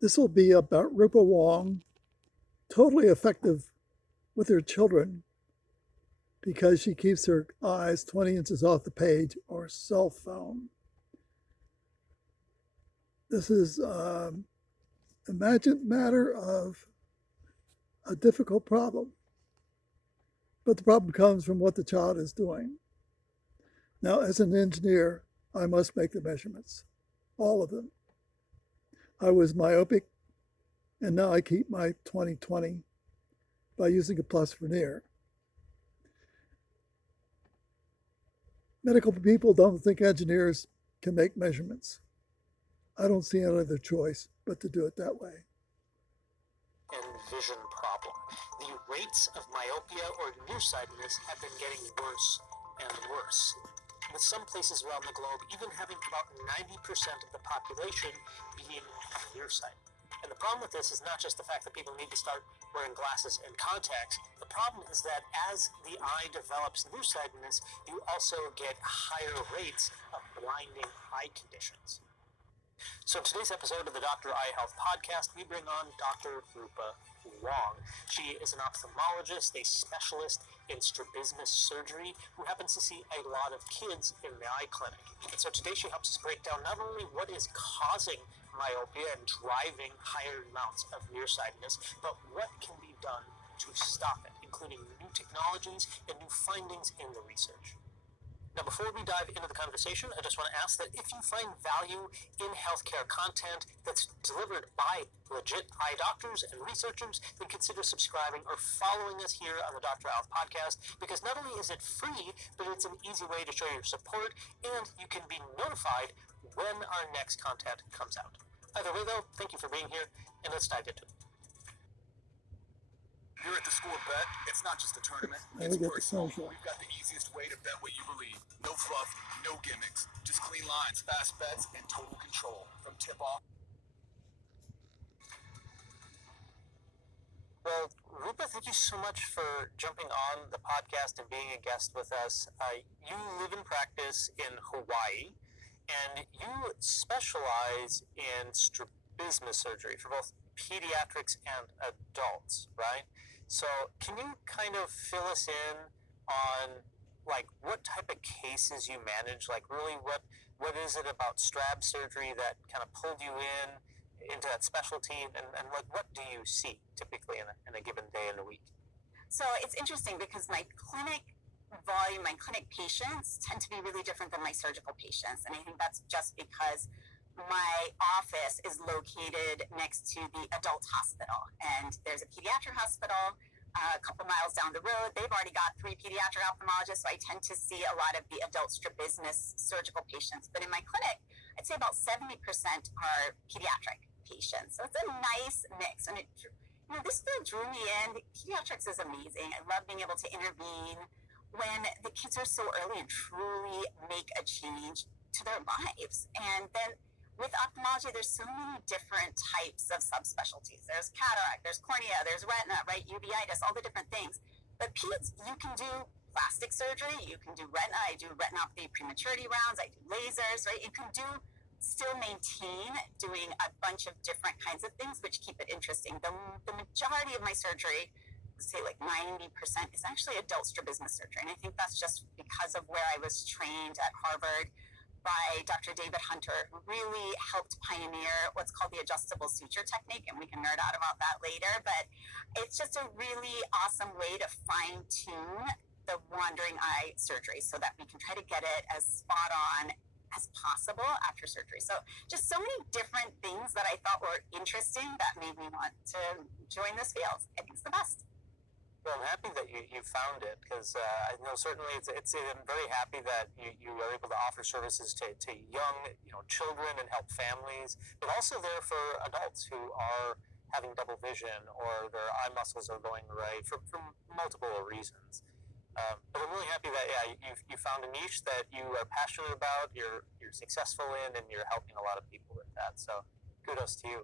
This will be about Rupa Wong, totally effective with her children because she keeps her eyes 20 inches off the page or cell phone. This is imagine matter of a difficult problem, but the problem comes from what the child is doing. Now, as an engineer, I must make the measurements, all of them. I was myopic, and now I keep my 20/20 by using a plus vernier. Medical people don't think engineers can make measurements. I don't see any other choice but to do it that way. And vision problem. The rates of myopia or nearsightedness have been getting worse and worse, with some places around the globe even having about 90% of the population being nearsighted. And the problem with this is not just the fact that people need to start wearing glasses and contacts. The problem is that as the eye develops nearsightedness, you also get higher rates of blinding eye conditions. So in today's episode of the Dr. Eye Health Podcast, we bring on Dr. Rupa Wong. She is an ophthalmologist, a specialist in strabismus surgery, who happens to see a lot of kids in the eye clinic. And so today she helps us break down not only what is causing myopia and driving higher amounts of nearsightedness, but what can be done to stop it, including new technologies and new findings in the research. Now, before we dive into the conversation, I just want to ask that if you find value in healthcare content that's delivered by legit eye doctors and researchers, then consider subscribing or following us here on the Dr. Eye Health Podcast, because not only is it free, but it's an easy way to show your support, and you can be notified when our next content comes out. Either way, though, thank you for being here, and let's dive into it. Here at the Score Bet, it's not just a tournament, Now it's we get the personal. commercial. We've got the easiest way to bet what you believe. No fluff, no gimmicks, just clean lines, fast bets, and total control. From tip-off. Well, Rupa, thank you so much for jumping on the podcast and being a guest with us. You live and practice in Hawaii, and you specialize in strabismus surgery for both pediatrics and adults, right? So can you kind of fill us in on like what type of cases you manage? Like really what is it about strab surgery that kind of pulled you into that specialty, and like what do you see typically in a given day in a week? So it's interesting because my clinic volume, my clinic patients tend to be really different than my surgical patients. And I think that's just because my office is located next to the adult hospital, and there's a pediatric hospital a couple miles down the road. They've already got 3 pediatric ophthalmologists, so I tend to see a lot of the adult strabismus surgical patients. But in my clinic, I'd say about 70% are pediatric patients. So it's a nice mix. And this field drew me in. Pediatrics is amazing. I love being able to intervene when the kids are so early and truly make a change to their lives. And then with ophthalmology, there's so many different types of subspecialties. There's cataract, there's cornea, there's retina, right? Uveitis, all the different things. But peds, you can do plastic surgery, you can do retina, I do retinopathy prematurity rounds, I do lasers, right? You can still maintain doing a bunch of different kinds of things, which keep it interesting. The majority of my surgery, say like 90%, is actually adult strabismus surgery. And I think that's just because of where I was trained at Harvard by Dr. David Hunter, who really helped pioneer what's called the adjustable suture technique, and we can nerd out about that later. But it's just a really awesome way to fine-tune the wandering eye surgery so that we can try to get it as spot on as possible after surgery. So just so many different things that I thought were interesting that made me want to join this field. I think it's the best. Well, I'm happy that you found it, because I know certainly I'm very happy that you are able to offer services to young children and help families, but also there for adults who are having double vision or their eye muscles are going awry for multiple reasons. But I'm really happy that you found a niche that you are passionate about, you're successful in, and you're helping a lot of people with that. So kudos to you.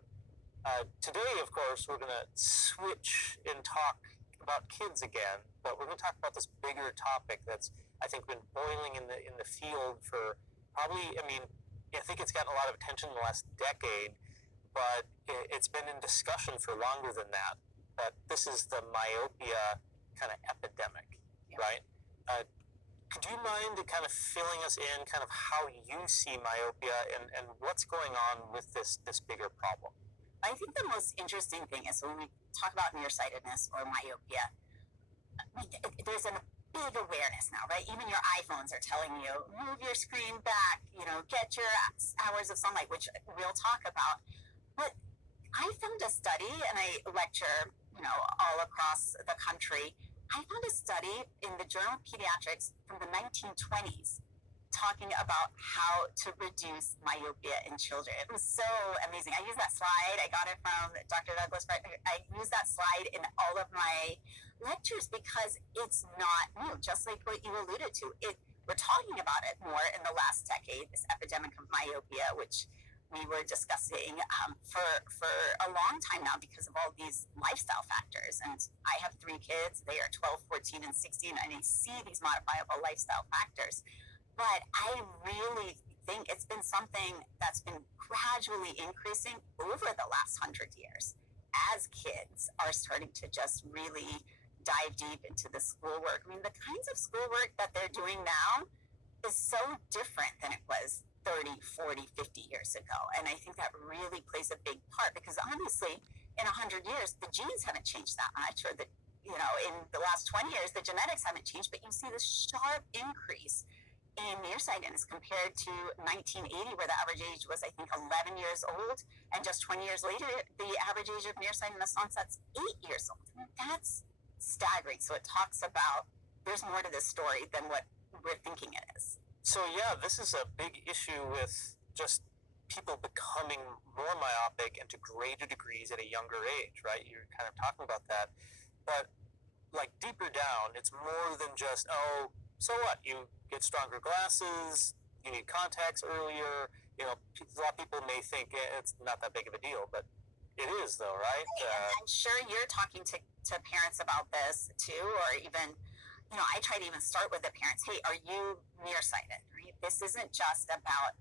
Today, of course, we're going to switch and talk about kids again, but we're going to talk about this bigger topic that's, I think, been boiling in the field for probably, I think it's gotten a lot of attention in the last decade, but it's been in discussion for longer than that. But this is the myopia kind of epidemic, right? Could you mind kind of filling us in kind of how you see myopia and what's going on with this bigger problem? I think the most interesting thing is when we talk about nearsightedness or myopia, there's a big awareness now, right? Even your iPhones are telling you, move your screen back, get your hours of sunlight, which we'll talk about. But I found a study, and I lecture, all across the country. I found a study in the Journal of Pediatrics from the 1920s talking about how to reduce myopia in children. It was so amazing. I use that slide. I got it from Dr. Douglas. I use that slide in all of my lectures because it's not new, just like what you alluded to. We're talking about it more in the last decade, this epidemic of myopia, which we were discussing for a long time now because of all these lifestyle factors. And I have 3 kids. They are 12, 14, and 16, and I see these modifiable lifestyle factors. But I really think it's been something that's been gradually increasing over the last 100 years as kids are starting to just really dive deep into the schoolwork. I mean, the kinds of schoolwork that they're doing now is so different than it was 30, 40, 50 years ago. And I think that really plays a big part because honestly, in 100 years, the genes haven't changed that much, or in the last 20 years, the genetics haven't changed, but you see this sharp increase in nearsightedness compared to 1980, where the average age was, I think, 11 years old. And just 20 years later, the average age of nearsightedness onset's 8 years old. I mean, that's staggering. So it talks about there's more to this story than what we're thinking it is. So yeah, this is a big issue with just people becoming more myopic and to greater degrees at a younger age, right? You're kind of talking about that. But like deeper down, it's more than just, oh, so what? You get stronger glasses, you need contacts earlier. A lot of people may think it's not that big of a deal, but it is though, right? I'm sure you're talking to parents about this too, or even, I try to even start with the parents. Hey, are you nearsighted? Right? This isn't just about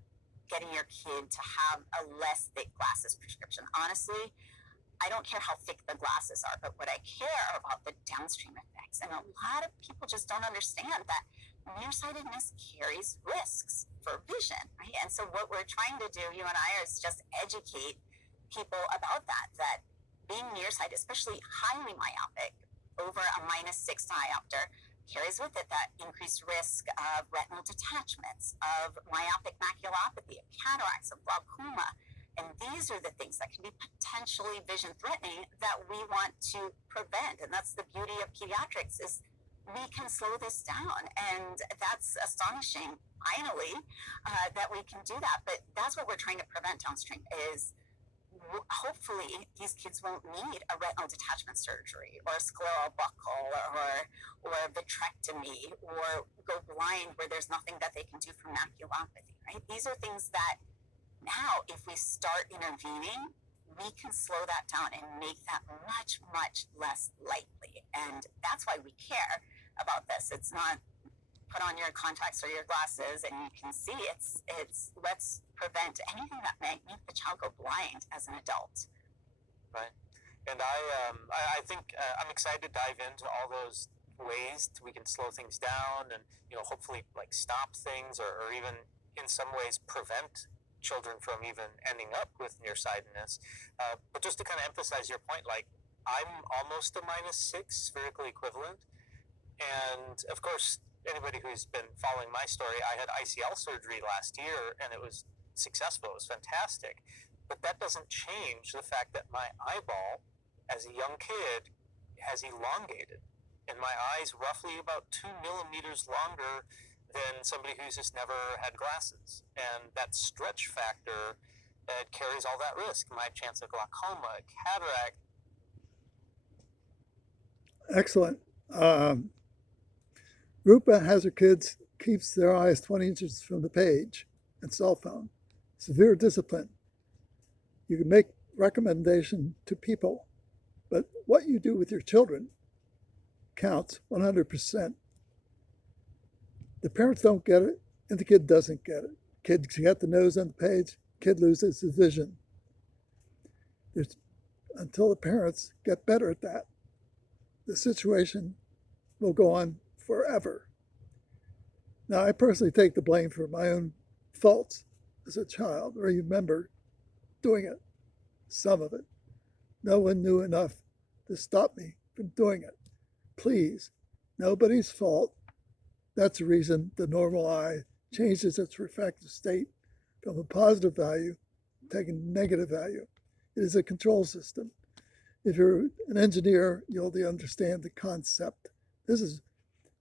getting your kid to have a less thick glasses prescription. Honestly, I don't care how thick the glasses are, but what I care about the downstream effects. And a lot of people just don't understand that nearsightedness carries risks for vision, right? And so what we're trying to do, you and I, is just educate people about that being nearsighted, especially highly myopic, over a -6 diopter, carries with it that increased risk of retinal detachments, of myopic maculopathy, of cataracts, of glaucoma. And these are the things that can be potentially vision threatening that we want to prevent. And that's the beauty of pediatrics, is we can slow this down. And that's astonishing, finally, that we can do that. But that's what we're trying to prevent downstream, is hopefully these kids won't need a retinal detachment surgery or a scleral buckle or a vitrectomy or go blind where there's nothing that they can do for maculopathy, right? These are things that now, if we start intervening, we can slow that down and make that much, much less likely. And that's why we care about this. It's not put on your contacts or your glasses and you can see. It's let's prevent anything that may make the child go blind as an adult. Right. And I think I'm excited to dive into all those ways we can slow things down and, hopefully like stop things or even in some ways prevent children from even ending up with nearsightedness. But just to kind of emphasize your point, like I'm almost a -6 spherical equivalent. And of course, anybody who's been following my story, I had ICL surgery last year and it was successful. It was fantastic. But that doesn't change the fact that my eyeball as a young kid has elongated. And my eyes roughly about 2 millimeters longer than somebody who's just never had glasses. And that stretch factor carries all that risk. My chance of glaucoma, cataract. Excellent. Rupa has her kids, keeps their eyes 20 inches from the page and cell phone. Severe discipline. You can make recommendation to people, but what you do with your children counts 100%. The parents don't get it, and the kid doesn't get it. Kid got the nose on the page, kid loses his vision. There's, until the parents get better at that, the situation will go on forever. Now, I personally take the blame for my own faults as a child. I remember doing it, some of it. No one knew enough to stop me from doing it. Please, nobody's fault. That's the reason the normal eye changes its refractive state from a positive value to a negative value. It is a control system. If you're an engineer, you'll understand the concept. This is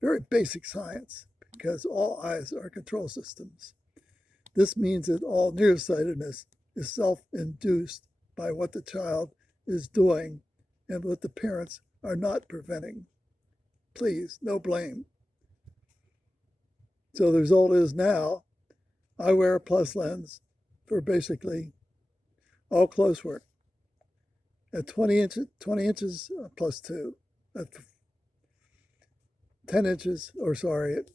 very basic science because all eyes are control systems. This means that all nearsightedness is self-induced by what the child is doing and what the parents are not preventing. Please, no blame. So the result is now I wear a plus lens for basically all close work. At 20 inches plus 2, at 10 inches, at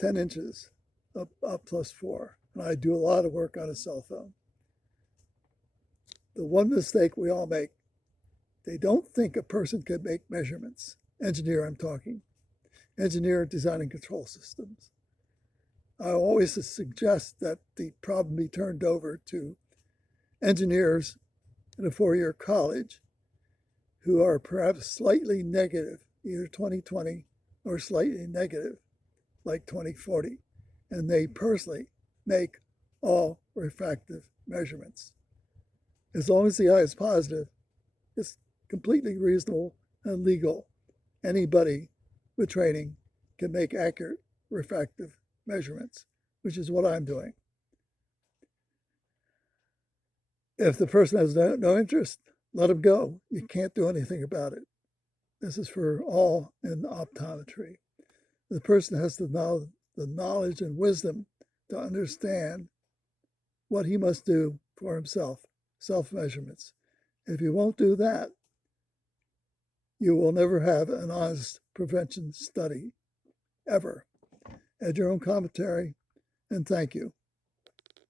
10 inches up plus 4. And I do a lot of work on a cell phone. The one mistake we all make, they don't think a person can make measurements. Engineer, I'm talking. Engineer designing control systems. I always suggest that the problem be turned over to engineers in a 4-year college who are perhaps slightly negative, either 20/20 or slightly negative, like 20/40, and they personally make all refractive measurements. As long as the eye is positive, it's completely reasonable and legal. Anybody with training can make accurate refractive measurements, which is what I'm doing. If the person has no interest, let them go. You can't do anything about it. This is for all in optometry. The person has the knowledge and wisdom to understand what he must do for himself, self-measurements. If you won't do that, you will never have an honest prevention study, ever. Add your own commentary, and thank you.